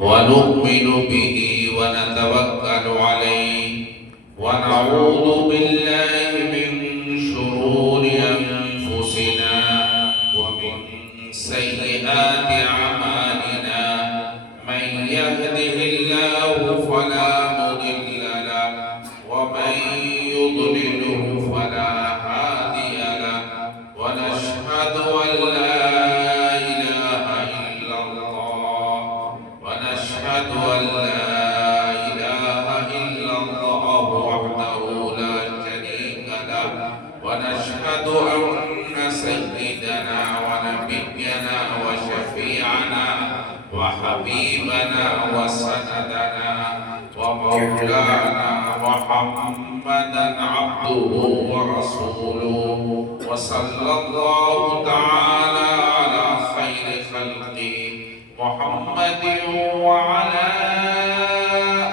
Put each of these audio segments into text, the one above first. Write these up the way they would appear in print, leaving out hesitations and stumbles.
ونؤمن به ونتوكل عليه ونعوذ بالله من شرور أنفسنا ومن سيئات أعمالنا من يهده الله فلا مضل له ومن يضلله فلا هادي له ونشهد أن لا إله إلا الله ونشهد أن لا إله إلا الله وحده لا شريك له ونشهد أن سيدنا ونبينا وشفيعنا وحبيبنا وسندنا ومولانا محمدا عبده ورسوله وصلى الله تعالى على خير خلقه محمد وعلى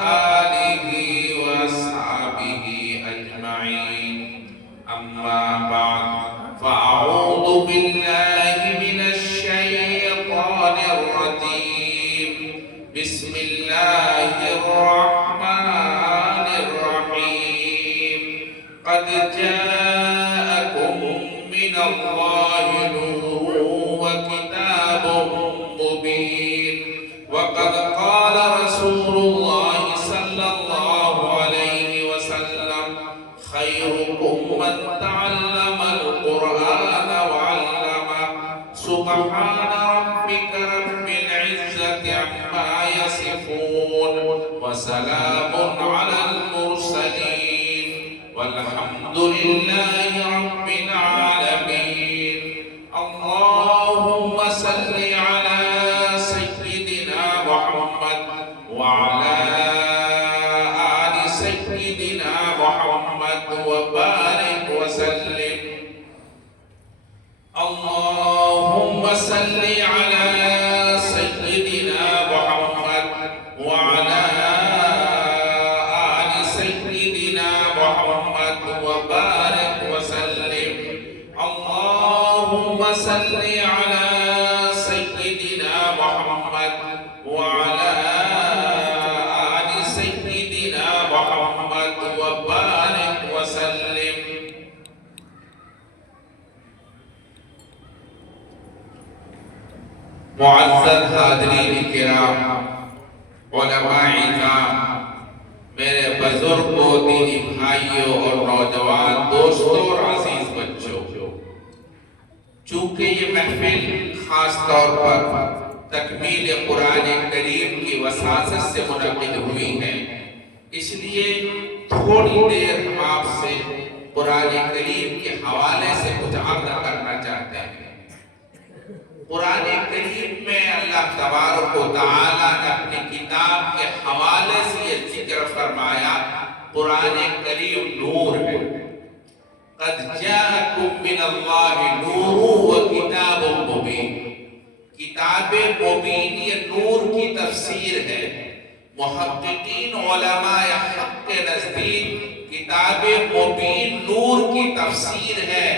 آله وأصحابه أجمعين أما بعد فأعوذ بالله من الشيطان الرجيم بسم الله الرحمن الرحيم قد جاءكم من الله نور وكتاب مبين وقد قال رسول الله صلى الله عليه وسلم خيركم من تعلم القرآن وعلمه سبحان ربك رب العزة عما يصفون وسلام على المرسلين والحمد لله رب العالمين اللهم صل على سيدنا محمد وعلى آل سيدنا محمد وبارك وسلم اللهم صل على سيدنا محمد وعلى آل سيدنا محمد وبارك وسلم اللهم صل على سيدنا محمد وعلى آل سيدنا محمد وبارك وسلم معزز حاضرین کرام علماء اعزام میرے بزرگوں دینی بھائیوں اور نوجوان دوستوں اور عزیز بچوں چونکہ یہ محفل خاص طور پر تکمیل قرآن کریم کی وساطت سے منعقد ہوئی ہے اس لیے تھوڑی دیر ہم آپ سے قرآن کریم کے حوالے سے کچھ عرض کرنا چاہتے ہیں قرآن کریم میں اللہ تبارک و تعالیٰ نے اپنی کتاب کے حوالے سے یہ ذکر فرمایا قرآن کریم نور ہے قد جاءکم من اللہ نور و کتاب مبین کتاب مبین یہ نور کی تفسیر ہے محققین علماء حق کے نزدیک کتاب مبین نور کی تفسیر ہے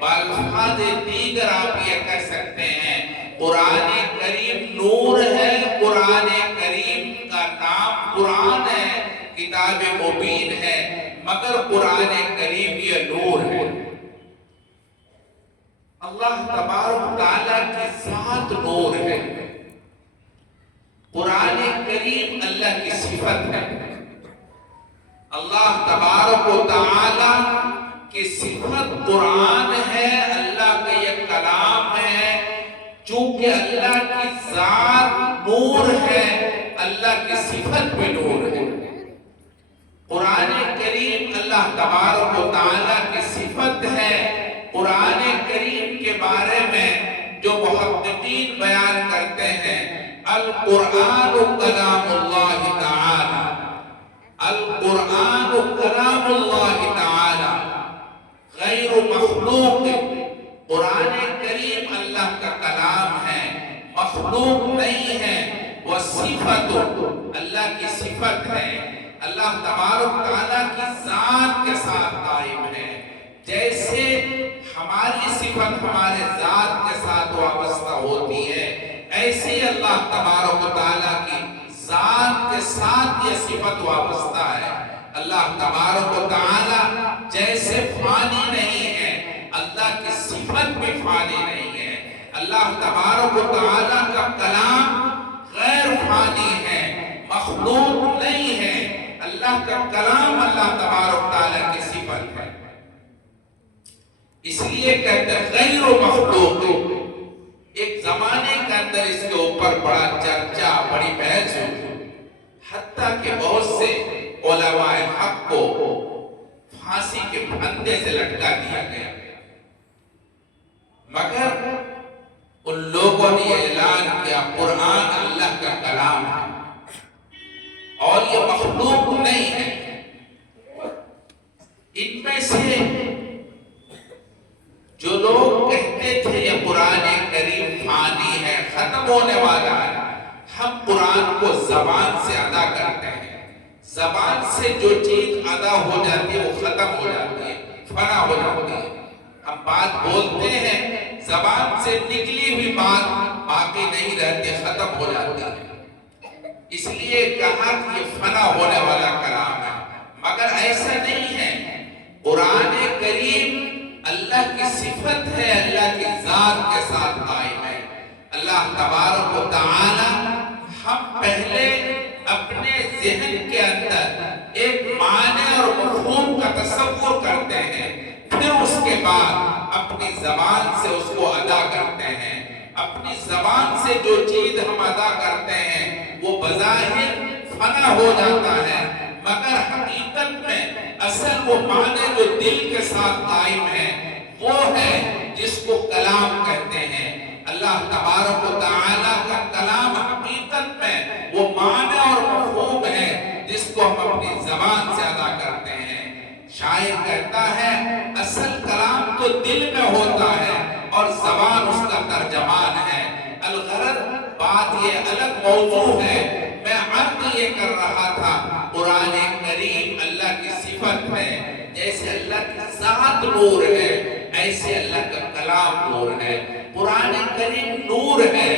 بالفاظ دیگر آپ یہ کہہ سکتے ہیں قرآن کریم نور ہے قرآن کریم کا نام قرآن ہے کتاب مبین ہے مگر قرآن کریم یہ نور ہے اللہ تبارک تعالیٰ کی ذات نور ہے قرآن کریم اللہ کی صفت ہے اللہ تبارک و تعالیٰ کی صفت قرآن ہے اللہ کا یہ کلام ہے چونکہ اللہ کی ذات نور ہے اللہ کی صفت بھی نور ہے قرآن کریم اللہ تبارک و تعالیٰ کی صفت ہے قرآن کریم کے بارے میں جو محققین بیان کرتے ہیں القرآن کلام اللہ تعالی القرآن کلام اللہ تعالی غیر مخلوق قرآن کریم اللہ کا کلام ہے مخلوق نہیں ہے وہ صفت اللہ کی صفت ہے اللہ تبارک تعالیٰ کی ذات کے ساتھ قائم ہے جیسے ہماری صفت ہمارے ذات کے ساتھ وابستہ ہوتی ہے ایسے اللہ تبارک تعالیٰ کی ساتھ یہ صفت وابستہ ہے۔ اللہ تبارک و تعالی جیسے فانی نہیں ہے، اللہ کی صفت بھی فانی نہیں ہے۔ اللہ تبارک و تعالی کا کلام غیر فانی ہے، مخلوق نہیں ہے۔ اللہ کا کلام اللہ تبارک و تعالی کی صفت ہے، اس لیے کہتے ہیں غیر مخلوق۔ ایک زمانے کے اندر اس کے اوپر بڑا چرچا، بڑی بحث ہوئی، حتیٰ کہ بہت سے علماء حق کو پھانسی کے پھندے سے لٹکا دیا گیا، مگر ان لوگوں نے اعلان کیا قرآن اللہ کا کلام ہے اور یہ مخلوق نہیں ہے۔ ان میں سے جو لوگ کہتے تھے یہ قرآن کریم فانی ہے، ختم ہونے والا ہے، ہم قرآن کو زبان سے ادا کرتے ہیں، زبان سے جو چیز ادا ہو جاتی ہے وہ ختم ہو جاتی ہے، فنا ہو جاتی ہے۔ ہم بات بولتے ہیں، زبان سے نکلی ہوئی بات باقی نہیں رہتی، ختم ہو جاتی ہے۔ اس لیے کہا کہ یہ فنا ہونے والا کلام ہے، مگر ایسا نہیں ہے۔ قرآن کریم اللہ کی صفت ہے، اللہ کی ذات کے ساتھ قائم ہے۔ اللہ تبارک و تعالی ہم پہلے اپنے ذہن کے اندر ایک معنی اور مفہوم کا تصور کرتے ہیں، پھر اس کے بعد اپنی زبان سے اس کو ادا کرتے ہیں۔ اپنی زبان سے جو چیز ہم ادا کرتے ہیں وہ بظاہر فنا ہو جاتا ہے، مگر حقیقت میں اصل وہ معنی جو دل کے ساتھ قائم ہے وہ ہے جس کو کلام کہتے ہیں۔ اللہ تبارک و تعالی کا کلام حقیقت میں وہ معنی اور مفہوم ہے جس کو ہم اپنی زبان سے ادا کرتے ہیں۔ شاعر کہتا ہے اصل کلام تو دل میں ہوتا ہے اور زبان اس کا ترجمان ہے۔ الغرض بات یہ الگ موضوع ہے، میں عرض یہ کر رہا تھا قرآن کریم اللہ کی صفت ہے، جیسے اللہ کی ذات نور ہے ایسے اللہ کا کلام نور ہے۔ قرآن کریم نور ہے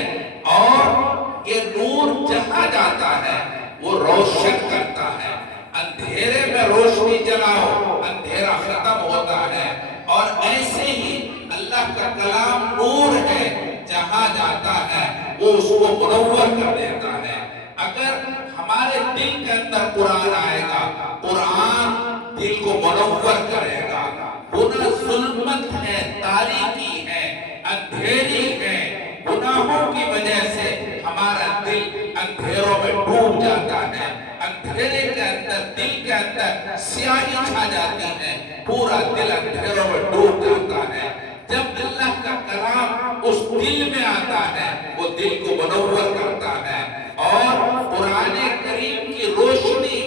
اور یہ نور جہاں جاتا ہے وہ روشن کرتا ہے۔ اندھیرے میں روشنی جلاؤ، اندھیرا ختم ہوتا ہے، اور ایسے ہی اللہ کا کلام نور ہے، جہاں جاتا ہے وہ اس کو منور کر دیتا ہے۔ اگر ہمارے دل کے اندر قرآن آئے گا، قرآن دل کو منور کرے گا۔ گناہ ظلمت ہے، تاریکی ہے، اندھیری ہے، گناہوں کی وجہ سے ہمارا دل اندھیروں میں ڈوب جاتا ہے۔ اندھیرے کے اندر دل کے اندر سیاہی چھا جاتی ہے، پورا دل اندھیروں میں ڈوب جاتا ہے۔ جب اللہ کا کلام اس دل میں آتا ہے وہ دل کو منور کرتا ہے، اور قرآن کریم کی روشنی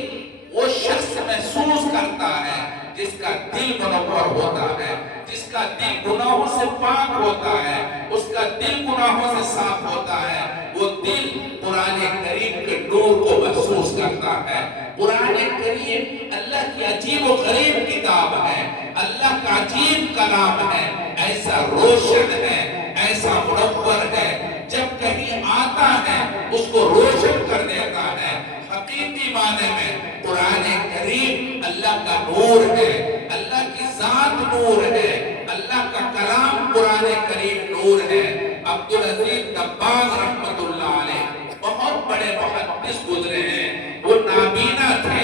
وہ شخص محسوس کرتا ہے جس کا دل منور ہوتا ہے، جس کا دل گناہوں سے پاک ہوتا ہے، اس کا دل گناہوں سے صاف ہوتا ہے، وہ دل قرآن کریم کے نور کو محسوس کرتا ہے۔ قرآن کریم اللہ کی عجیب و غریب کتاب ہے، اللہ کا عجیب کلام ہے، ایسا روشن ہے، ایسا منور ہے، جب کہیں آتا ہے اس کو روشن کر دیتا ہے۔ حقیقی معنی میں قرآن کریم اللہ کا نور ہے، اللہ کی ذات نور ہے، اللہ کا کلام قرآن کریم نور ہے۔ عبدالعزیز دباغ رحمت اللہ علیہ بہت بڑے محدث گزرے ہیں، وہ نابینا تھے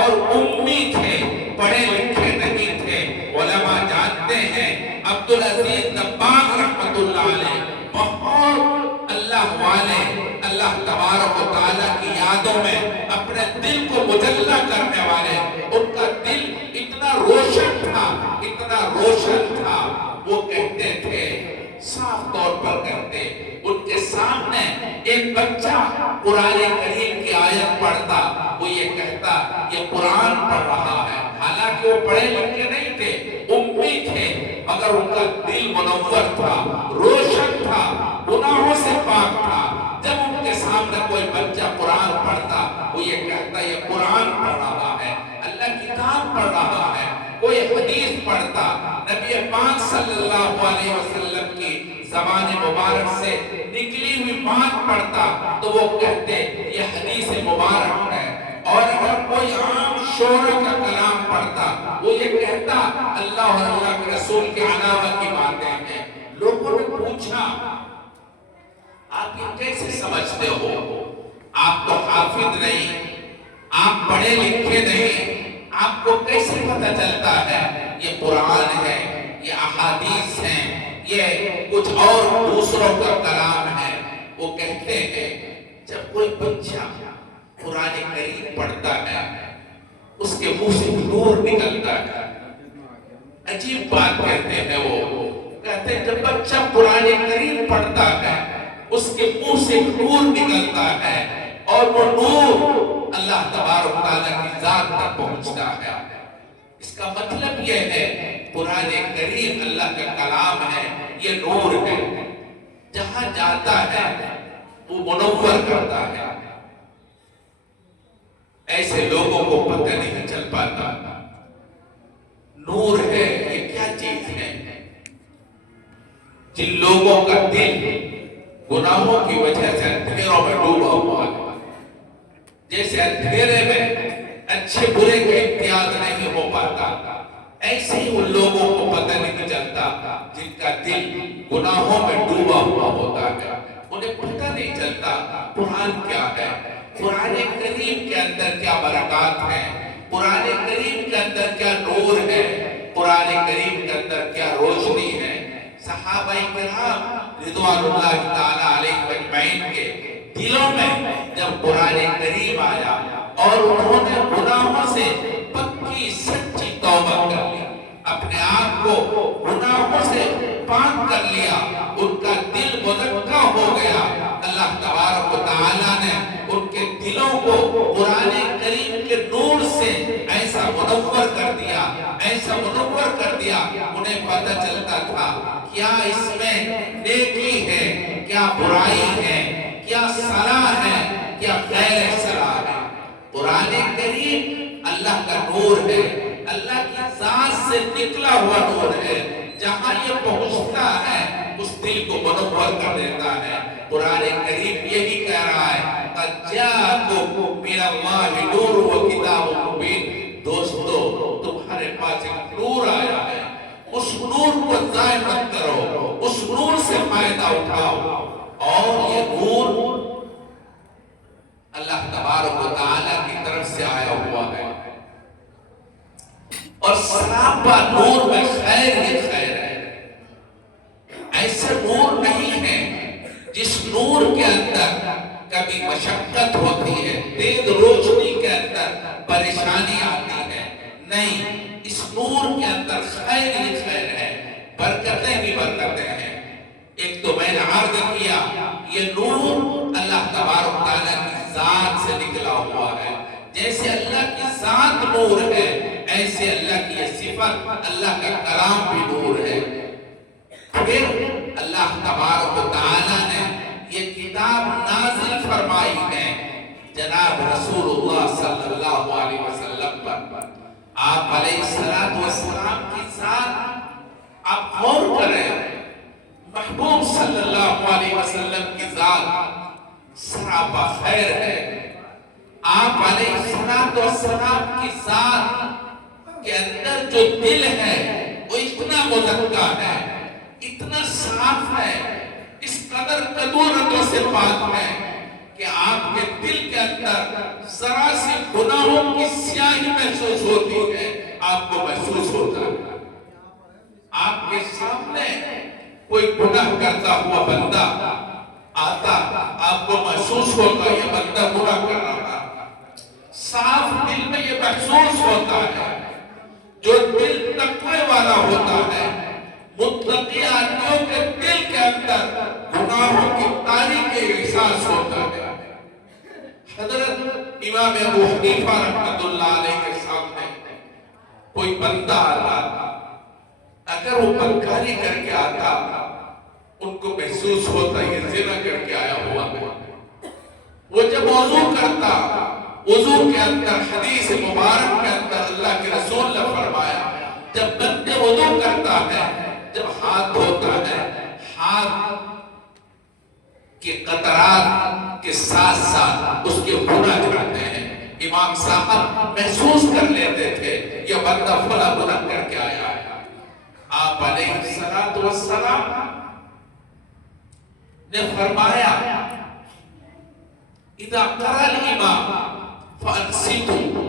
اور امی تھے، پڑھے لکھے نہیں تھے۔ علماء جانتے ہیں عبدالعزیز دباغ رحمت اللہ علیہ بہت اللہ والے، اللہ تبارک و تعالیٰ کی یادوں میں اپنے دل کو مجلہ کرنے والے، ان کا دل اتنا روشن تھا، اتنا روشن تھا، وہ کہتے تھے، صاف طور پر کہتے، ان کے سامنے ایک بچہ قرآن کریم کی آیت پڑھتا، وہ یہ کہتا یہ قرآن پڑھ رہا ہے، حالانکہ وہ پڑھے لکھے نہیں تھے، امی تھے، مگر ان کا دل منور تھا، روشن تھا، گناہوں سے پاک تھا۔ جب ان کے سامنے کوئی بچہ قرآن پڑھتا، وہ یہ کہتا یہ قرآن پڑھ رہا ہے، اللہ کی کتاب پڑھ رہا ہے۔ کوئی حدیث پڑھتا، نبی پاک صلی اللہ علیہ وسلم کی زبان مبارک سے نکلی ہوئی بات پڑھتا، تو وہ کہتے یہ حدیث مبارک ہے، یہ کہتا اللہ اور اللہ کے رسول کے علاوہ کی باتیں ہیں. لوگوں نے پوچھا آپ یہ کیسے سمجھتے ہو؟ آپ تو حافظ نہیں، آپ پڑھے لکھے نہیں، آپ کو کیسے پتہ چلتا ہے یہ قرآن ہے، یہ احادیث ہیں، یہ کچھ اور دوسروں کا کلام ہے؟ وہ کہتے ہیں جب کوئی بچہ قرآن کریم پڑھتا ہے اس کے منہ سے نور نکلتا ہے. عجیب بات کہتے ہیں وہ، کہتے ہیں جب بچہ قرآن کریم پڑھتا ہے اس کے منہ سے نور نکلتا ہے اور وہ نور اللہ تبارک و تعالیٰ کی ذات تک پہنچتا ہے. اس کا مطلب یہ ہے قرآن کریم اللہ کا کلام ہے، یہ نور ہے، جہاں جاتا ہے وہ منور کرتا ہے. ایسے لوگوں کو پتہ نہیں چل پاتا نور ہے یہ کیا چیز ہے. جن لوگوں کا دل گناہوں کی وجہ سے اندھیروں میں ڈوبا ہوا ہے، جیسے اندھیرے میں اچھے برے کا امتیاز نہیں ہو پاتا، ایسے ہی ان لوگوں کو پتہ نہیں چلتا جن کا دل گناہوں میں ڈوبا ہوا ہوتا ہے. انہیں پتہ نہیں چلتا قرآن کیا ہے، قرآن کریم کے اندر کیا برکات ہیں، قرآن کریم کے اندر کیا نور ہے، قرآن کریم کے اندر کیا روشنی ہے. صحابہ کرام رضوان اللہ تعالیٰ علیہ اجمعین کے دلوں میں جب قرآن کریم آیا اور انہوں نے گناہوں سے پکی سچی توبہ کر لی، اپنے آپ کو گناہوں سے پاک کر لیا، ان کا دل مزکا ہو گیا. اللہ تبارک و تعالیٰ نے ان کے دلوں کو قرآن کریم کے نور سے ایسا منور کر دیا، ایسا منور کر دیا. انہیں پتہ چلتا تھا کیا اس میں نیکی ہے، کیا برائی ہے، کیا صلاح ہے، کیا غیر صلاح ہے. قرآن کریم اللہ کا نور ہے، اللہ کی ذات سے نکلا ہوا نور ہے. جہاں یہ پہنچتا ہے اس دل کو منور کر دیتا ہے. قرآن کریم یہی کہہ رہا ہے قَدْ جَاءَكُم مِّنَ اللَّهِ نُورٌ وَكِتَابٌ مُّبِينٌ. دوستو تمہارے پاس ایک نور آیا ہے، اس نور کو ضائع مت کرو، اس نور سے فائدہ اٹھاؤ. اور یہ نور اللہ تبارک و تعالیٰ کی طرف سے آیا ہوا ہے اور سراپا نور میں خیر ہی خیر ہے. ایسے نور نہیں ہے جس نور کے اندر کبھی مشقت ہوتی ہے، تیز روشنی کے اندر پریشانی آتی ہے. نہیں، اس نور کے اندر خیر ہی خیر ہے، برکتیں ہی برکتیں ہیں. ایک تو میں نے عرض کیا یہ نور اللہ تبارک تعالیٰ کی ذات سے نکلا ہوا ہے. جیسے اللہ کی ذات نور ہے ایسے اللہ کی یہ صفت، اللہ کا کلام بھی نور ہے. پھر اللہ تبارک و تعالیٰ نے یہ کتاب نازل فرمائی ہے جناب رسول اللہ صلی اللہ علیہ وسلم پر. آپ علیہ السلام کی ذات آپ غور کریں، محبوب صلی اللہ علیہ وسلم کی ذات سراپا خیر ہے. آپ علیہ السلام کی ذات کے اندر جو دل ہے وہ اتنا مزکا ہے، اتنا صاف ہے، اس قدر کدورتوں سے پاک ہے کہ آپ کے دل کے اندر ذرا سی گناہوں کی سیاہی محسوس ہوتی ہے، آپ کو محسوس ہوتا ہے. آپ کے سامنے کوئی گناہ کرتا ہوا بندہ آتا، آپ کو محسوس ہوتا یہ بندہ گناہ کر رہا. صاف دل میں یہ محسوس ہوتا ہے. جو دل تقوی والا ہوتا ہے، متقی آدمیوں کے دل کے اندر گناہوں کی تاریکی احساس ہوتا ہے. حضرت امام ابو حنیفہ رحمۃ اللہ علیہ کے سامنے کوئی بندہ آتا، اگر وہ بدکاری کر کے آتا ان کو محسوس ہوتا یہ زنا کر کے آیا ہوا ہے. وہ جب وضو کرتا، وضو کے اندر حدیث مبارک کے اندر اللہ کے رسول نے فرمایا جب بندے وضو کرتا ہے، جب ہاتھ دھوتا ہے، ہاتھ کے قطرات کے ساتھ ساتھ اس کے گناہ جاتے ہیں. امام صاحب محسوس کر لیتے تھے یہ بندہ فلاں گناہ کر کے آیا ہے. آپ علیہ السلام نے فرمایا اذا قرأ الامام فانصتوا،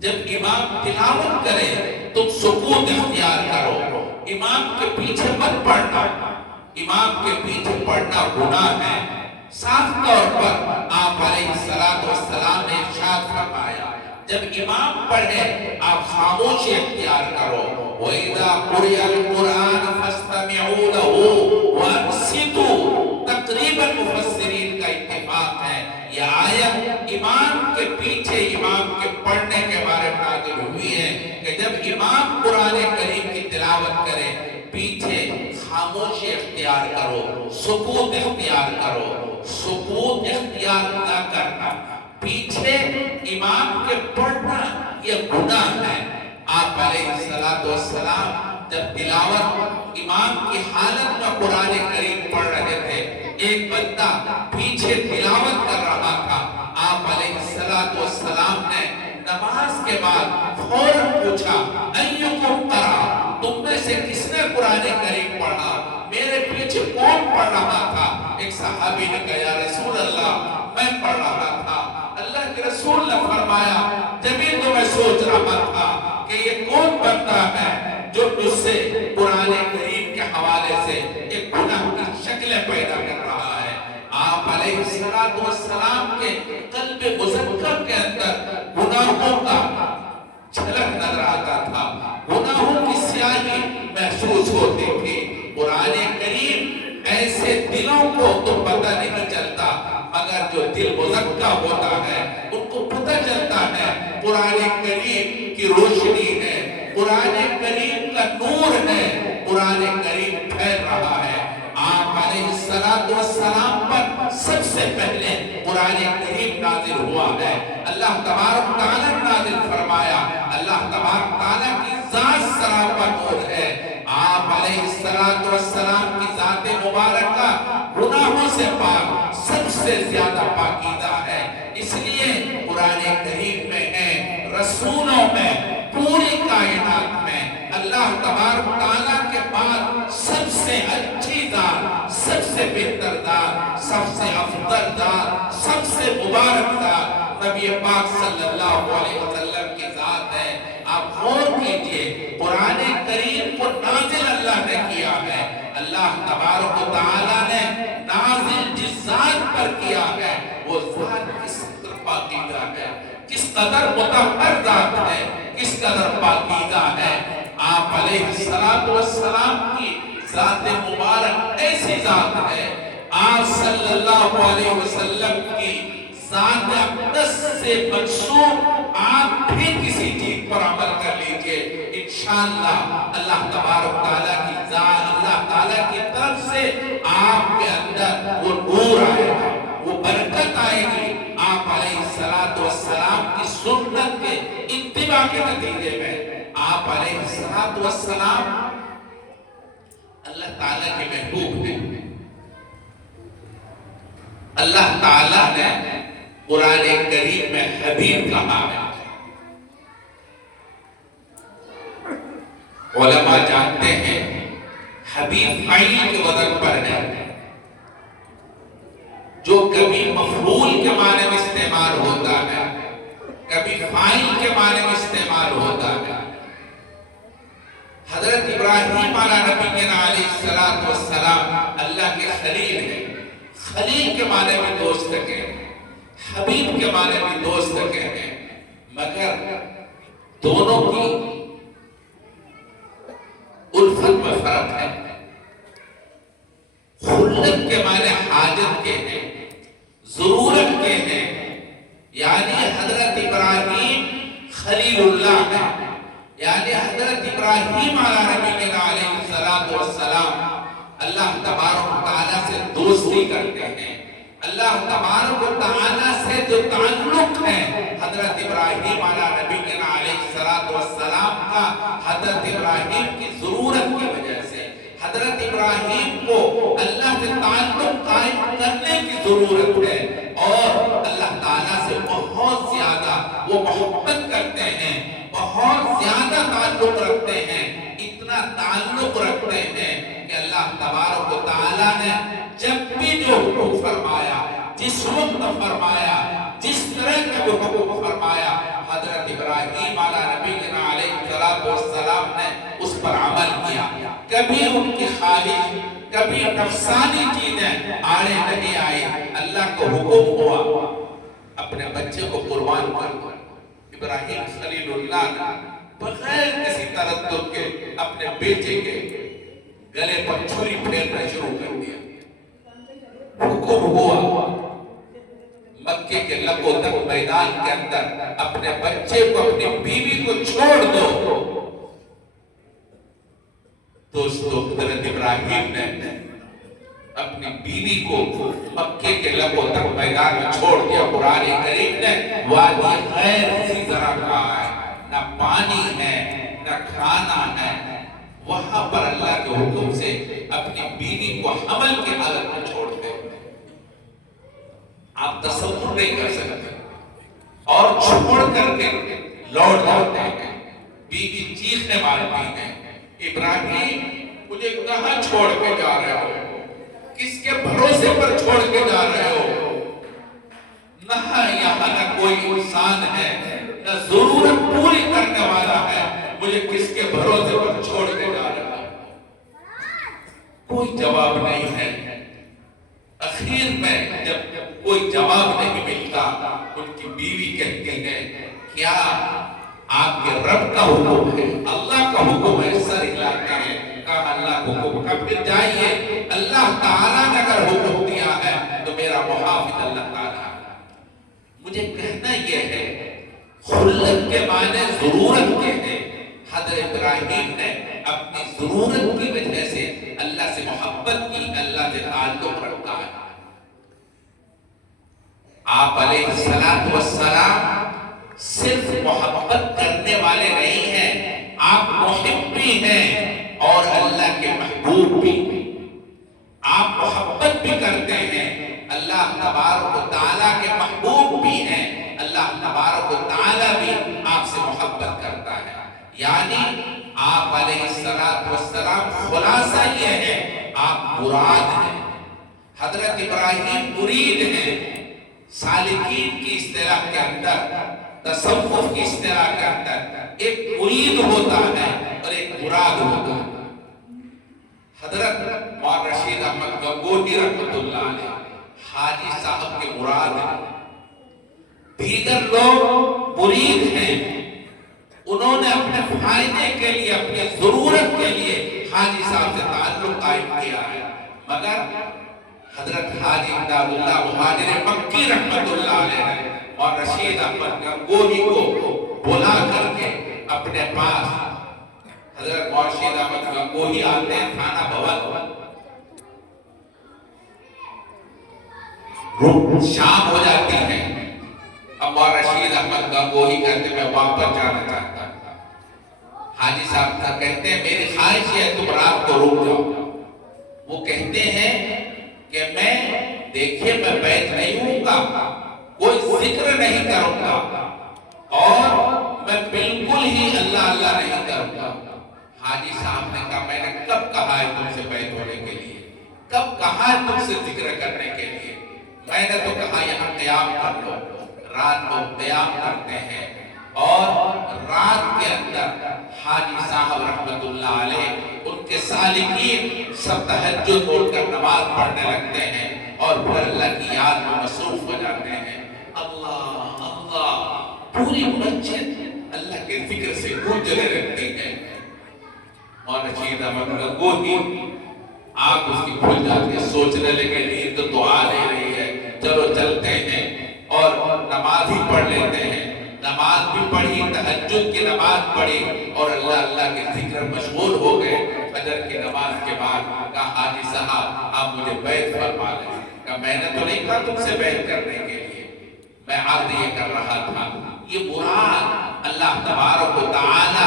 جب امام تلاوت کرے تم سکوت اختیار کرو. امام کے پیچھے مت پڑھنا، امام کے پیچھے پڑھنا گناہ ہے. صاف طور پر آپ علیہ السلام نے ارشاد فرمایا جب امام پڑھے آپ خاموشی اختیار کرو. وَإِذَا قُرِئَ الْقُرْآنُ فَاسْتَمِعُوا لَهُ وَأَنصِتُوا، تقریباً مفسرین کا اتفاق ہے یہ آیت امام کے پیچھے امام کے پڑھنے کے بارے میں نازل ہوئی ہے کہ جب امام قرآن کریم کی تلاوت کرے پیچھے خاموشی اختیار کرو، سکوت اختیار کرو. سکوت اختیار نہ کرنا، پیچھے امام کے پڑھنا یہ گناہ ہے. آپ علیہ السلام جب تلاوت امام کی حالت میں قرآن کریم پڑھ رہے تھے، ایک بندہ پیچھے تلاوت کر رہا تھا. آپ علیہ السلام نے نماز کے بعد فوراً پوچھا ایکم قرأ، تم میں سے کس نے قرآن کریم پڑھا؟ میرے پیچھے کون پڑھ رہا تھا؟ ایک صحابی نے کہا یا رسول اللہ میں پڑھ رہا تھا. اللہ کے رسول نے فرمایا جبھی تو میں سوچ رہا تھا کہ یہ کون بندہ ہے جو مجھ سے قرآن کریم کے حوالے سے ایک گناہ کی شکلیں پیدا کر رہا ہے. آپ علیہ السلام کے قلب مذکر کے اندر گناہوں کا جھلک نظر آتا تھا، گناہوں کی سیاہی محسوس ہوتی تھی. قرآن کریم ایسے دلوں کو تو پتہ نہیں چلتا، مگر جو دل مزکہ ہوتا ہے ان کو پتہ چلتا ہے قرآن کریم کی روشنی ہے، قرآن کریم کا نور ہے، قرآن کریم پھیل رہا ہے. آپ علیہ السلام پر سب سے پہلے قرآن کریم نازل ہوا ہے. اللہ تبارک تعالیٰ نے نازل فرمایا، اللہ تبارک تعالیٰ کی ذات سراپا نور ہے. آپ علیہ السلام کی ذات مبارکہ گناہوں سے پاک، سب سے زیادہ پاکیزہ ہے. اس لیے قرآن کریم میں ہے، رسولوں میں، پوری کائنات میں اللہ تبارک تعالیٰ کے بعد سب سے اچھی ذات، سب سے بہتر ذات، سب سے افضل ذات، سب سے مبارک ذات نبی پاک صلی اللہ علیہ وسلم کی ذات ہے. آپ غور کیجئے قرآن کریم کو نازل اللہ نے کیا ہے. اللہ تبارک و تعالیٰ نے نازل جس ذات پر کیا ہے وہ ذات کس قدر پاکیزہ ہے، کس قدر مطہر ذات ہے، کس قدر پاکیزہ ہے. آپ علیہ السلام کی ذات مبارک ایسی ذات ہے. آپ صلی اللہ علیہ وسلم کی ذات اقدس سے منسوب آپ بھی کسی چیز پر عمل کر لیجئے، انشاءاللہ اللہ تبارک تعالیٰ کی ذات، اللہ تعالیٰ کی طرف سے آپ کے اندر وہ نور آئے گا، وہ برکت آئے گی. آپ علیہ السلام کی سنت کے اتباع کے نتیجے میں آپ علیہ السلام اللہ تعالیٰ کے محبوب ہیں. اللہ تعالیٰ نے قرآن کریم میں حبیب کہا ہے. علماء جانتے ہیں حبیب فاعل کے وزن پر ہے، جو کبھی مفعول کے معنی میں استعمال ہوتا ہے، کبھی فاعل کے معنی میں استعمال ہوتا ہے. حضرت ابراہیم علیہ السلام اللہ کے خلیل ہیں. خلیل کے معنی میں دوست ہیں، حبیب کے معنی میں دوست ہیں، مگر دونوں کی الفت میں فرق ہے. خلت کے معنی حاجت کے ہیں، ضرورت کے ہیں. یعنی حضرت ابراہیم خلیل اللہ ہے، یعنی حضرت ابراہیم علیہ السلام اللہ تبارک و تعالیٰ سے دوستی کرتے ہیں. اللہ تبارک و تعالیٰ سے جو تعلق ہے حضرت ابراہیم علیہ السلام کا، حضرت ابراہیم کی ضرورت کی وجہ سے، حضرت ابراہیم کو اللہ سے تعلق قائم کرنے کی ضرورت ہے، اور اللہ تعالیٰ سے بہت زیادہ وہ محبت کرتے ہیں، بہت بہت زیادہ تعلق رکھتے ہیں، اتنا تعلق رکھتے ہیں کہ اللہ تبارک و تعالیٰ نے جب بھی جو حکم فرمایا، جس وقت فرمایا، جس طرح کا جو حکم فرمایا، حضرت ابراہیم علیہ السلام نے اس پر عمل کیا۔ کبھی ان کی خواہش، کبھی نفسانی چیزیں آڑے نہیں آئی، اللہ کو حکم ہوا اپنے بچے کو قربان کر دو۔ ابراہیم خلیل اللہ نے بغیر کسی تردد کے اپنے بیٹے کے گلے پر چھری پھیرنا شروع کر دیا۔ حکم ہوا مکے کے لب و دب میدان کے اندر اپنے بچے کو، اپنی بیوی کو چھوڑ دو۔ دوستو حضرت ابراہیم نے اپنی بیوی کو مکے کے لب و دب میدان میں چھوڑ دیا۔ قرآن کریم نے وادی غیر ذی زرع کہا ہے، نہ پانی ہے نہ کھانا ہے، وہاں پر اللہ کے حکم سے اپنی بیوی کو حمل کی حالت میں چھوڑ دے۔ آپ تصور نہیں کر سکتے، اور چھوڑ کر کے لوٹ جاتے ہیں۔ بیوی چیخنے مارتی ہے، ابراہیم مجھے کہاں چھوڑ کے جا رہے ہو؟ کس کے بھروسے پر چھوڑ کے جا رہے ہو؟ نہ یہاں نہ کوئی انسان ہے، نہ ضرورت پوری کرنے والا ہے، مجھے کس کے بھروسے پر چھوڑ کے جا رہا ہے؟ کوئی جواب نہیں ہے۔ اخیر میں جب کوئی جواب نہیں ملتا، ان کی بیوی کہتی ہے کیا آپ کے رب کا حکم ہے؟ اللہ کا حکم ہے؟ سر ہلاتے ہیں، کہا اللہ کا حکم ہے۔ پھر جائیے، اللہ تعالیٰ نے اگر حکم دیا ہے تو میرا محافظ اللہ تعالیٰ ہے۔ مجھے کہنا یہ ہے، خلت کے معنی ضرورت کے ہیں۔ حضرت ابراہیم نے اپنی ضرورت کی وجہ سے اللہ سے محبت کی، اللہ سے تعلق رکھا ہے۔ آپ علیہ السلام صرف محبت کرنے والے نہیں ہیں، آپ محب بھی ہیں اور اللہ کے محبوب بھی ہیں۔ آپ محبت بھی کرتے ہیں، اللہ تبارک و تعالیٰ کے محبوب بھی ہیں، اللہ تبارک و تعالیٰ بھی آپ سے محبت کرتا ہے۔ یعنی آپ علیہ السلام خلاصہ یہ ہے، آپ مراد ہیں۔ حضرت ابراہیم مرید ہیں۔ سالکین کی اصطلاح کے اندر، تصوف کی اصطلاح کے اندر ایک مرید ہوتا ہے اور ایک مراد ہوتا ہے۔ حضرت مولانا رشید احمد گنگوہی رحمۃ اللہ علیہ حاجی صاحب کے مراد ہیں، دیگر لوگ مرید ہیں، انہوں نے اپنے فائدے کے لیے، اپنی ضرورت کے لیے حاجی صاحب سے تعلق قائم کیا ہے، مگر حضرت حاجی امداد اللہ مہاجر مکی رحمت اللہ علیہ اور رشید احمد گنگوہی کو بلا کر کے اپنے پاس، حضرت رشید احمد گنگوہی آتے ہیں تھانہ بھون، شام ہو جاتی ہے، اب رشید احمد گنگوہی کہتے میں واپس جانا چاہتا ہوں۔ حاجی صاحب کہتے ہیں میری خواہش ہے تم رات کو رک جاؤ۔ وہ کہتے ہیں کہ میں دیکھیے میں بیت نہیں ہوں گا، کوئی ذکر نہیں کروں گا، اور میں بالکل ہی اللہ اللہ نہیں کروں گا۔ حاجی صاحب نے کہا میں نے کب کہا ہے تم سے بیت ہونے کے لیے؟ کب کہا ہے تم سے ذکر کرنے کے لیے؟ میں نے تو کہا یہاں قیام کر لو۔ رات کو قیام کرتے ہیں، اور رات کے اندر حاجی صاحب رحمت اللہ علیہ ان کے سالکین سب تہجد چھوڑ کر نماز پڑھنے لگتے ہیں اور پھر اللہ کی یاد میں مصروف ہو جاتے ہیں۔ اللہ اللہ، پوری مسجد اللہ کے ذکر سے گونجنے لگتی ہے۔ اور رشید احمد گنگوہی آنکھ اس کی کھل جاتی ہے، سوچنے لگے نیند تو آ نہیں رہی ہے، چلو چلتے ہیں اور نماز ہی پڑھ لیتے ہیں۔ نماز بھی پڑھی، تہجد کی نماز پڑھی اور اللہ اللہ کے ذکر مشغول ہو گئے۔ فجر کی نماز کے بعد کہا حاجی صاحب آپ مجھے بیعت فرما لیں۔ کہا میں نے تو نہیں کہا تم سے بیعت کرنے کے لیے، میں عرض یہ کر رہا تھا یہ مراد اللہ تبارک و تعالی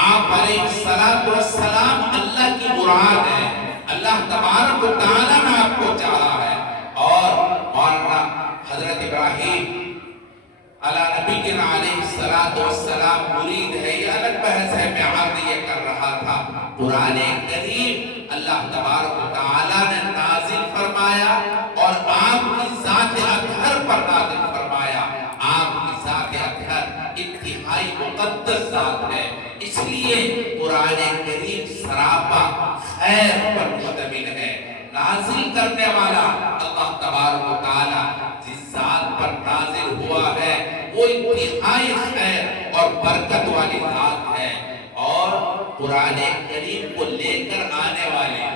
آپ علیہ السلام اللہ کی مراد ہے، اللہ تبارک و تعالی نے آپ کو چاہا ہے۔ اور مولانا حضرت ابراہیم علیہ نبی علیہ السلام مرید ہے، یہ الگ بحث ہے، میں عرض یہ کر رہا تھا قرآن کریم اللہ تبارک و تعالیٰ نے نازل فرمایا اور آپ کی ذات اطہر پر نازل فرمایا۔ آپ کی ذات اطہر انتہائی مقدس ذات ہے، اس لیے قرآن کریم سراپا خیر پر مشتمل ہے۔ نازل کرنے والا اللہ تبارک و تعالیٰ جس ذات پر نازل ہوا ہے وہ انتہائی خیر اور برکت والی ذات ہے، اور قرآن کریم کو لے کر آنے والے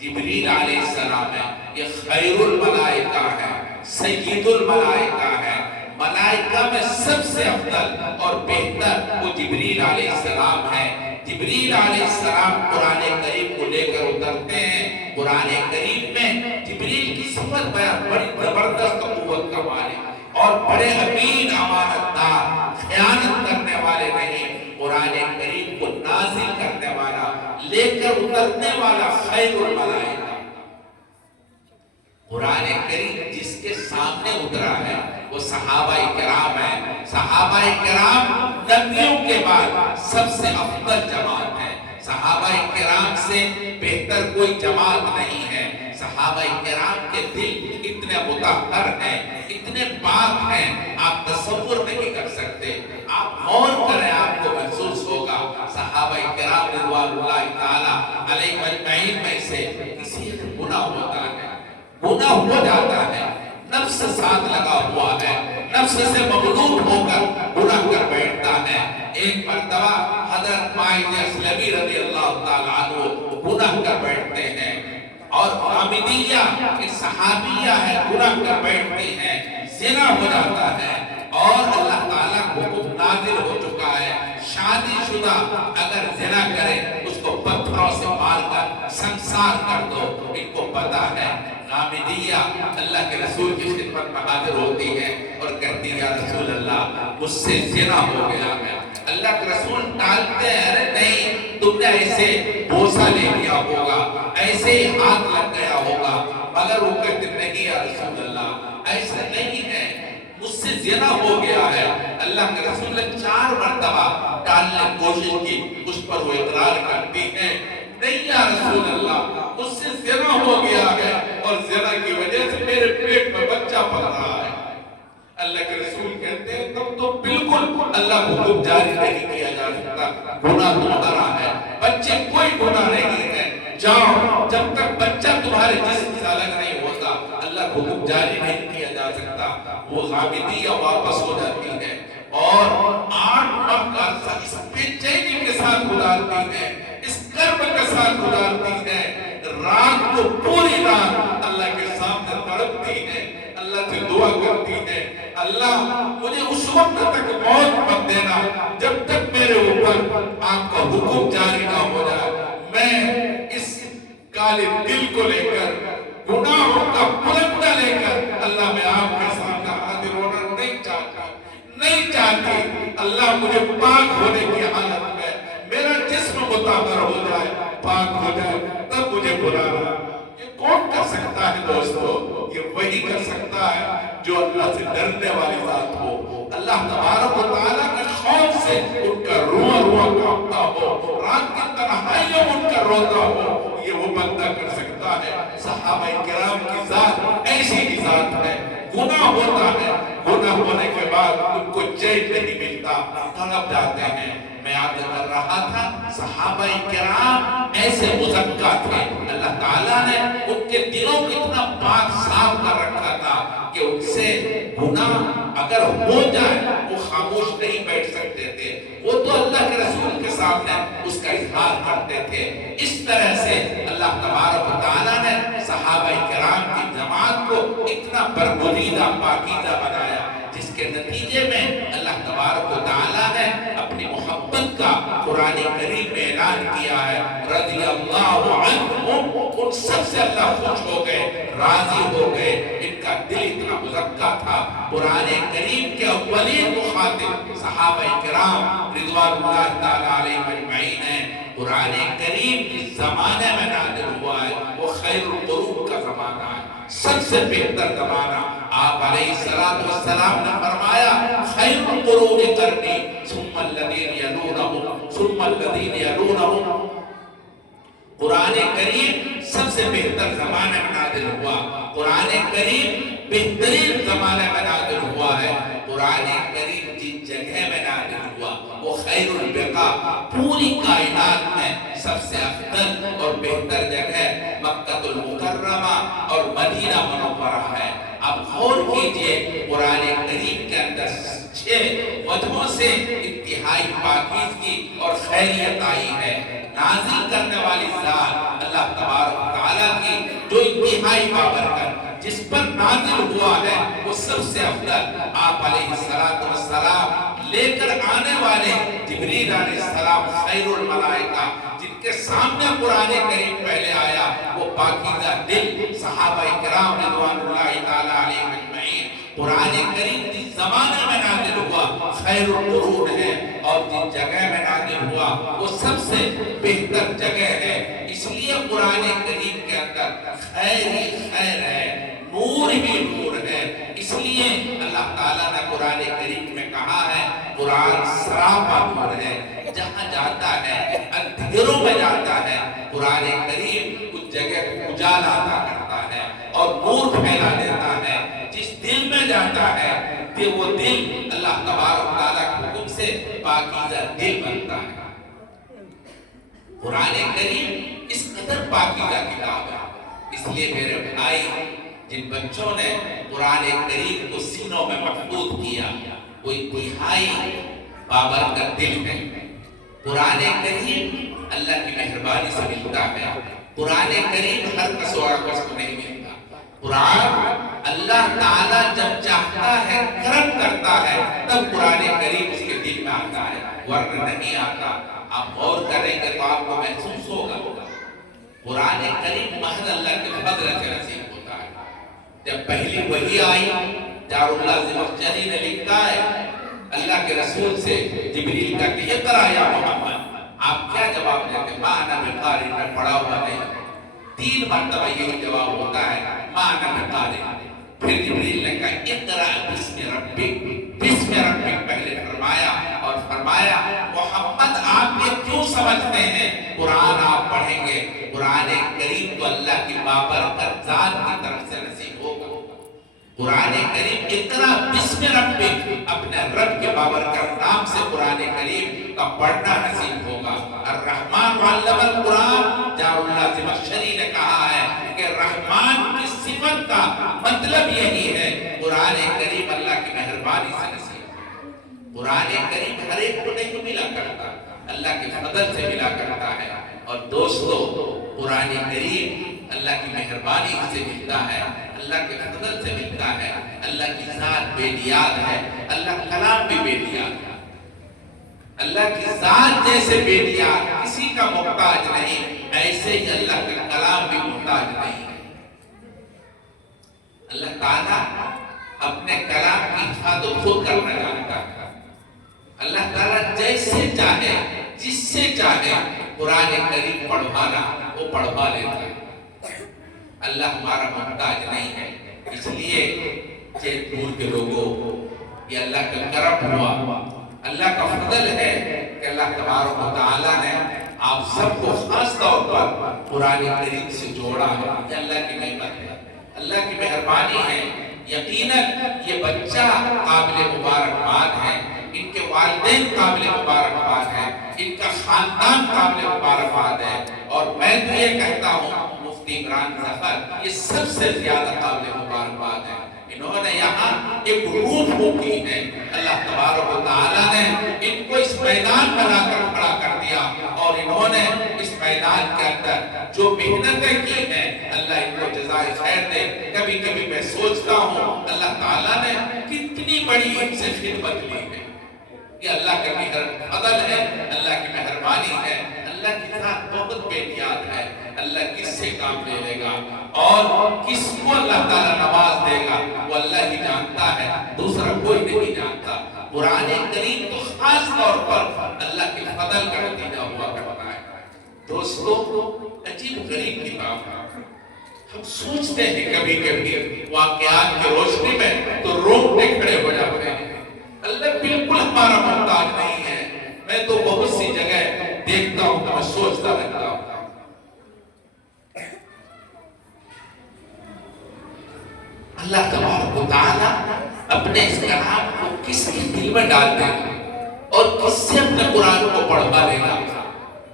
جبریل علیہ السلام ہے، یہ خیر الملائکہ ہے، سید الملائکہ ہے، ملائکہ میں سب سے افضل اور بہتر وہ جبریل علیہ السلام ہے۔ جبریل علیہ السلام قرآن کریم کو لے کر اترتے ہیں۔ قرآن کریم میں جبریل کی صفت بیان بڑی زبردست قوت کا مالک اور بڑے امین امانت دار، خیانت کرنے والے نہیں، قرآن کریم کو نازل کرنے والا، لے کر اترنے والا خیر الملائکہ۔ قرآن کریم جس کے سامنے اترا ہے وہ صحابہ کرام ہیں۔ صحابہ کرام نبیوں کے بعد سب سے افضل جماعت ہے، صحابہ کرام سے بہتر کوئی جماعت نہیں ہے۔ صحابہ کرام کے دل اتنے مطہر ہیں، اتنے پاک ہیں، آپ تصور نہیں کر سکتے۔ آپ غور کریں، آپ کو محسوس ہوگا صحابہ کرام رضوان اللہ تعالی علیہ اجمعین میں سے کسی سے گناہ ہوتا ہے، گناہ ہو جاتا ہے، نفس ساتھ لگا ہوا ہے، نفس سے مغلوب ہو کر گناہ کر بیٹھتا ہے۔ ایک مرتبہ حضرت معاذ اسلمی رضی اللہ تعالیٰ عنہ گناہ کر بیٹھتے ہیں، اور عابدیہ ایک صحابیہ ہے، گناہ کر بیٹھتی ہیں، زنا ہو جاتا ہے، اور اللہ تعالیٰ کو حکم نازل ہو چکا ہے شادی شدہ اگر زنا کرے اس کو پتھروں سے مار کر سنسار کر دو۔ ان کو پتا ہے غامدیہ اللہ کے رسول کی خدمت میں حاضر ہوتی ہے اور کہتی ہے یا رسول اللہ مجھ سے زنا ہو گیا ہے۔ اللہ کے رسول ٹالتے ہیں، ارے نہیں، تم نے ایسے بوسہ لے لیا ہوگا، ایسے ہی ہاتھ لگ گیا ہوگا، مگر وہ کہتے نہیں یا رسول اللہ ایسا نہیں ہے، مجھ سے زنا ہو گیا ہے۔ اللہ کے رسول نے 4 مرتبہ ٹالنے کی کوشش کی، اس پر وہ اقرار کرتی ہے نہیں یا رسول اللہ مجھ سے زنا ہو گیا ہے، اور زنا کی وجہ سے میرے پیٹ میں بچہ پل رہا ہے۔ اللہ کے رسول کہتے ہیں تم تو بالکل اللہ کو حکم جاری نہیں کیا جا سکتا، گناہ تمہارا ہے، بچے کوئی گناہ نہیں ہے، جاؤ، جب تک بچہ تمہارے جسم سے الگ نہیں ہوتا اللہ کو حکم جاری نہیں کیا جا سکتا۔ وہ غامدیہ واپس ہو جاتی ہے اور 8 ماہ کا عرصہ اس بے چینی کے ساتھ گزارتی ہے، اس کرب کے ساتھ گزارتی ہے، رات کو پوری رات اللہ کے سامنے تڑپتی ہے، اللہ سے دعا کرتی ہے اللہ مجھے اس وقت تک موت مت دینا جب تک میرے اوپر آپ کا حکم جاری نہ ہو جائے۔ میں اس کالے دل کو لے کر، گناہوں کا پلندہ لے کر اللہ میں آپ کے سامنے حاضر ہونا نہیں چاہتا، نہیں چاہتی۔ اللہ مجھے پاک ہونے کی حالت میں میرا جسم مطہر ہو جائے، پاک ہو جائے، تب مجھے بلانا۔ یہ کون کر سکتا ہے دوستو؟ یہ وہی کر سکتا ہے جو اللہ سے ڈرنے والی ذات ہو، اللہ تبارک و تعالیٰ کے خوف سے ان کا روح کانپتا ہو، رات کی تنہائیوں ان کا روتا ہو، یہ وہ بندہ کر سکتا ہے۔ صحابہ کرام کی ذات ایسی ہی ذات ہے، گناہ ہوتا ہے، گناہ ہونے کے بعد ان کو چین نہیں ملتا، تڑپ جاتے ہیں۔ میں یاد کر رہا تھا صحابہ کرام ایسے مزکہ تھے، اللہ تعالیٰ نے ان کے دلوں کو اتنا پاک صاف کر رکھا تھا کہ ان سے گناہ اگر ہو جائے وہ خاموش نہیں بیٹھ سکتے تھے، وہ تو اللہ کے رسول کے سامنے اس کا اظہار کرتے تھے۔ اس طرح سے اللہ تبارک و تعالیٰ نے صحابہ کرام کی جماعت کو اتنا برگزیدہ پاکیزہ بنایا، جس کے نتیجے میں اللہ تبارک و تعالیٰ نے اپنی محبت کا قرآن کریم میں اعلان کیا ہے، رضی اللہ عنہم، ان سب سے اللہ خوش ہو گئے، راضی ہو گئے، ان کا دل اتنا مزکہ تھا۔ قرآن کریم کے اولین مخاطب صحابہ کرام رضوان اللہ تعالیٰ علیہ اجمعین ہیں۔ قرآن کریم جس زمانے میں نازل ہوا ہے وہ خیر القرون کا زمانہ ہے، سب سے بہتر زمانہ۔ آپ علیہ السلام نے فرمایا خیر القرون قرنی ثم الذین یلونہم ثم الذین یلونہم۔ قرآن کریم سب سے بہتر زمانے میں نازل ہوا، قرآن کریم بہترین زمانے میں نازل ہوا ہے، قرآن کریم جن جگہ میں نازل ہوا وہ خیر البقاء، پوری کائنات میں سب سے افضل اور بہتر جگہ مکہ المکرمہ اور مدینہ منورہ ہے۔ اب غور کیجئے قرآن کریم کے اندر 6 وجہوں سے انتہائی پاکیزگی اور خیریت آئی ہے۔ نازل کرنے والی ذات اللہ تبارک و تعالیٰ کی جو انتہائی بابرکت جس پر نازل ہوا ہے وہ سب سے افضل آپ علیہ السلام لے کر آنے والے جبریل علیہ السلام خیر الملائکہ جن کے سامنے قرآن کریم پہلے آیا وہ پاکیزہ دل صحابہ کرام رضوان اللہ تعالی علیہم اجمعین۔ قرآن کریم جس زمانے میں نازل ہوا خیر القرون ہے اور جن جگہ میں نازل ہوا وہ سب سے بہتر جگہ ہے۔ اس لیے قرآن کریم کے اندر خیر ہی خیر ہے، نور ہی نور ہے۔ اس لیے اللہ تعالیٰ نے قرآن کریم میں کہا ہے قرآن سراپا نور ہے، جہاں جاتا ہے اندھیروں میں جاتا ہے قرآن کریم کچھ جگہ اجالا عطا کرتا ہے اور نور پھیلا دیتا ہے۔ جس دل میں جاتا ہے کہ وہ دل اللہ تبارک و تعالیٰ کے حکم سے پاکیزہ دل بنتا ہے۔ قرآن کریم اس قدر پاکیزہ کتاب ہے، اس لیے میرے بھائی جن بچوں نے قرآن کریم کو سینوں میں محفوظ کیا وہ انتہائی بابرکت دل ہے۔ قرآن کریم اللہ کی مہربانی سے ملتا ہے، قرآن کریم ہر کس و کس کو نہیں ملتا۔ قرآن اللہ تعالیٰ جب چاہتا ہے کرم کرتا ہے تب قرآن کریم اس کے دل میں آتا ہے، ورنہ نہیں آتا۔ آپ غور کریں گے تو آپ کو محسوس ہوگا قرآن کریم محض اللہ کے فضل سے نصیب ہوتا ہے۔ جب پہلی وحی آئی جار اللہ زمخشری نے لکھا ہے اللہ کے رسول سے جبریل کا کہ اقرا یا محمد، آپ کیا جواب دیتے؟ ما انا بقاری، میں پڑھا ہوا نہیں۔ 3 مرتبہ یہی جواب ہوتا ہے ما انا بقاری۔ پھر جبریل نے کہا اقرا بسم ربک، بسم ربک پہلے فرمایا اور فرمایا محمد آپ یہ کیوں سمجھتے ہیں قرآن آپ پڑھیں گے؟ قرآن کریم تو اللہ کی بابرکت ذات کی طرف سے نصیب ہوگا۔ قرآن کریم اقرا بسم ربک، اپنے رب کے بابرکت نام سے قرآن کریم کا پڑھنا نصیب ہوگا۔ الرحمن علم القرآن، جار اللہ زمخشری نے کہا ہے کہ رحمان کی صفت کا مطلب یہی ہے قرآن کریم اللہ کی مہربانی سے نصیب ہے۔ قرآن کریم ہر ایک کو نہیں ملا کرتا، اللہ کے فضل سے ملا کرتا ہے۔ اور دوستو قرآن کریم اللہ کی مہربانی سے ملتا ہے، اللہ کے فضل سے ملتا ہے۔ اللہ کی ذات بے نیاز ہے، اللہ کلام بھی بے نیاز ہے۔ اللہ کی ذات جیسے بے نیاز کسی کا محتاج نہیں، ایسے ہی اللہ کا کلام بھی محتاج نہیں ہے۔ اللہ تعالیٰ اپنے کلام کی حفاظت خود کرنا جانتا ہے۔ اللہ تعالیٰ جیسے چاہے جس سے چاہے قرآن کریم پڑھوانا وہ پڑھوا لیتا ہے۔ اللہ ہمارا محتاج نہیں ہے، اس لیے چیت پور کے لوگوں یہ اللہ کا کرم ہوا، اللہ کا فضل ہے کہ اللہ تبارک و تعالیٰ نے آپ سب کو خاص طور پر قرآن کریم سے جوڑا ہے۔ یہ اللہ کی نعمت ہے، اللہ کی مہربانی ہے۔ یقیناً یہ بچہ قابل مبارکباد ہے، ان کے والدین قابل مبارکباد ہیں، ان کا خاندان قابل مبارکباد ہے، اور میں تو یہ کہتا ہوں مفتی عمران ظفر یہ سب سے زیادہ قابل مبارکباد ہے۔ انہوں نے یہاں ایک روح کی ہے، اللہ تبارک و تعالیٰ نے ان کو اس میدان میں لا کر کھڑا کر دیا، اور انہوں نے اس میدان کے اندر جو محنتیں کی ہیں اللہ ان کو جزائے خیر دے۔ کبھی کبھی میں سوچتا ہوں اللہ تعالیٰ نے کتنی بڑی ان سے خدمت لی ہے۔ یہ اللہ کا فضل ہے، اللہ کی مہربانی ہے۔ اللہ کی ذات بہت بے نیاز ہے، اللہ کس سے کام لے لے گا اور کس کو اللہ تعالیٰ نواز دے گا وہ اللہ ہی جانتا ہے، دوسرا کوئی نہیں جانتا۔ قرآن کریم تو خاص طور پر اللہ کے فضل کا نتیجہ ہوا کرتا ہے۔ دوستو عجیب غریب کتاب ہے، ہم سوچتے ہیں کبھی کبھی واقعات کی روشنی میں تو روکتے کھڑے ہو جاتے ہیں۔ اللہ ہمارا محتاج نہیں ہے. میں تو بہت سی جگہ دیکھتا ہوں تو میں سوچتا رہتا ہوں اللہ تبارک و تعالیٰ اپنے اس کلام کو کس کے دل میں ڈال دے گا اور کس سے اپنے قرآن کو پڑھوا لے گا.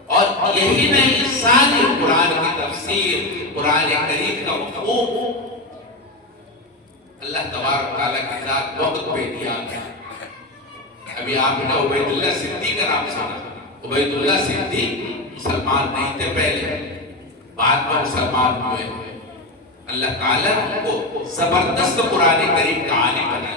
اور یہی نہیں، ساری قرآن کی تفسیر، قرآن کریم کا مفہوم اللہ تبارک و تعالیٰ کی ذات وقت پہ دیا ہے. ابھی آپ نے عبید اللہ صدیق کا نام سنا. عبید اللہ صدیق مسلمان نہیں تھے پہلے، بعد میں مسلمان ہوئے. اللہ تعالیٰ کو زبردست قرآن کریم کا عالم بنا.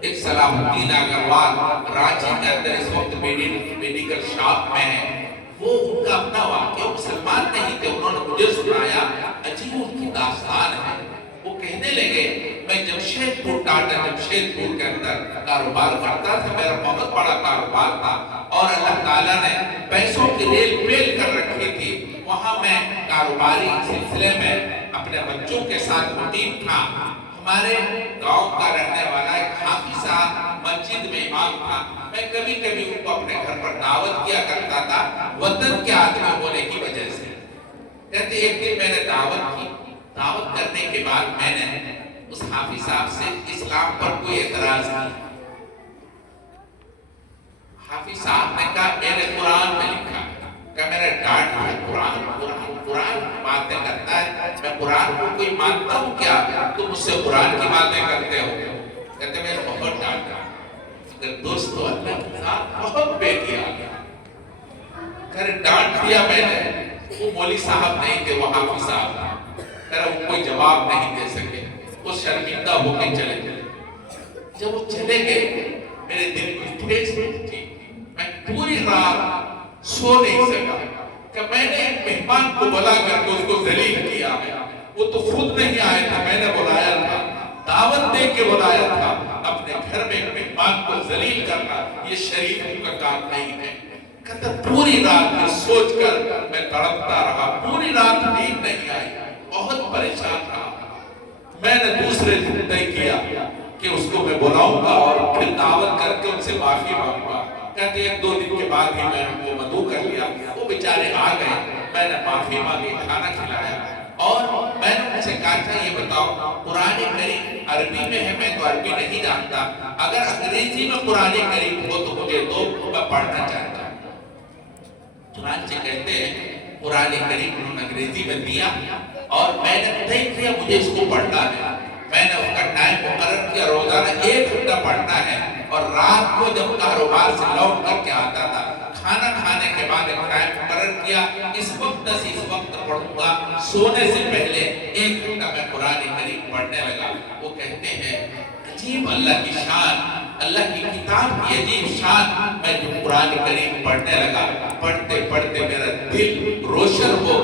ایک صلاح الدین اگروال رانچی کے اندر اس وقت میڈیکل شاپ میں ہے. وہ ان کا اپنا واقعہ، مسلمان نہیں تھے، انہوں نے مجھے سنایا. عجیب ان کی داستان ہے. وہ کہنے لگے میں جمشید پور، ٹاٹا جمشید پور کے اندر کاروبار کرتا تھا. میرا بہت بڑا کاروبار تھا اور اللہ تعالیٰ نے پیسوں کی ریل پیل کر رکھی تھی. وہاں میں کاروباری سلسلے میں اپنے بچوں کے ساتھ مقیم تھا. ہمارے گاؤں کا رہنے والا ایک حافظ صاحب مسجد میں امام تھا. میں کبھی کبھی ان کو اپنے گھر پر دعوت کیا کرتا تھا وطن کے آدمی ہونے کی وجہ سے. کہتے ایک دن میں نے دعوت کی. دعوت کرنے کے بعد میں نے اس حافظ صاحب سے اسلام پر کوئی اعتراض کیا. حافظ صاحب نے کہا میں نے قرآن میں لکھا. کہ میں نے ڈانٹ دیا، قرآن قرآن قرآن باتیں کرتا ہے، میں قرآن کو کوئی مانتا ہوں کیا؟ تم مجھ سے قرآن کی باتیں کرتے ہو. کہتے میں نے بہت ڈانٹا. اگر دوستو اللہ کے ساتھ بہت بے کیا کہ ڈانٹ دیا میں نے. وہ مولی صاحب نہیں تھے، وہ حافظ صاحب تھا. وہ کوئی جواب نہیں دے سکے. وہ شرمندہ ہو کے چلے گئے. جب وہ چلے گئے میرے دل کو ٹھیس پہنچی. میں پوری رات سو نہیں سکا کہ میں نے ایک مہمان کو بلا کر کے اس کو ذلیل کیا ہے. وہ تو خود نہیں آئے تھا، میں نے بلایا تھا، دعوت دے کے بلایا تھا. اپنے گھر میں ایک مہمان کو ذلیل کرنا یہ شریف کا کام نہیں ہے. کہتا پوری رات میں سوچ کر میں تڑپتا رہا. پوری رات نیند نہیں آئی، بہت پریشان رہا. میں نے دوسرے دن طے کیا کہ اس کو میں بلاؤں گا اور پھر دعوت کر کے ان سے معافی مانگوں گا. کہتے ایک دو دن کے بعد ہی میں ان کو مدعو کر لیا. وہ بیچارے آ گئے، میں نے معافی مانگی، کھانا کھلایا اور میں نے ان سے کہا تھا یہ بتاؤ قرآن کریم عربی میں ہے، میں تو عربی نہیں جانتا، اگر انگریزی میں قرآن کریم ہو تو مجھے دو، میں پڑھنا چاہتا ہوں. چنانچہ کہتے ہیں قرآن کریم انہوں نے انگریزی میں دیا اور میں نے طے کیا مجھے اس کو پڑھنا ہے. میں نے اس کا ٹائم مقرر کیا، روزانہ 1 گھنٹہ پڑھنا ہے. اور رات کو جب کاروبار سے لوٹ کر کے آتا تھا، کھانا کھانے کے بعد ایک ٹائم مقرر کیا، اس وقت سے اس وقت پڑھوں گا. سونے سے پہلے 1 گھنٹہ میں قرآن کریم پڑھنے لگا. وہ کہتے ہیں عجیب اللہ کی شان، اللہ کی کتاب کی عجیب شان. میں جو قرآن کریم پڑھنے لگا، پڑھتے پڑھتے میرا دل روشن ہو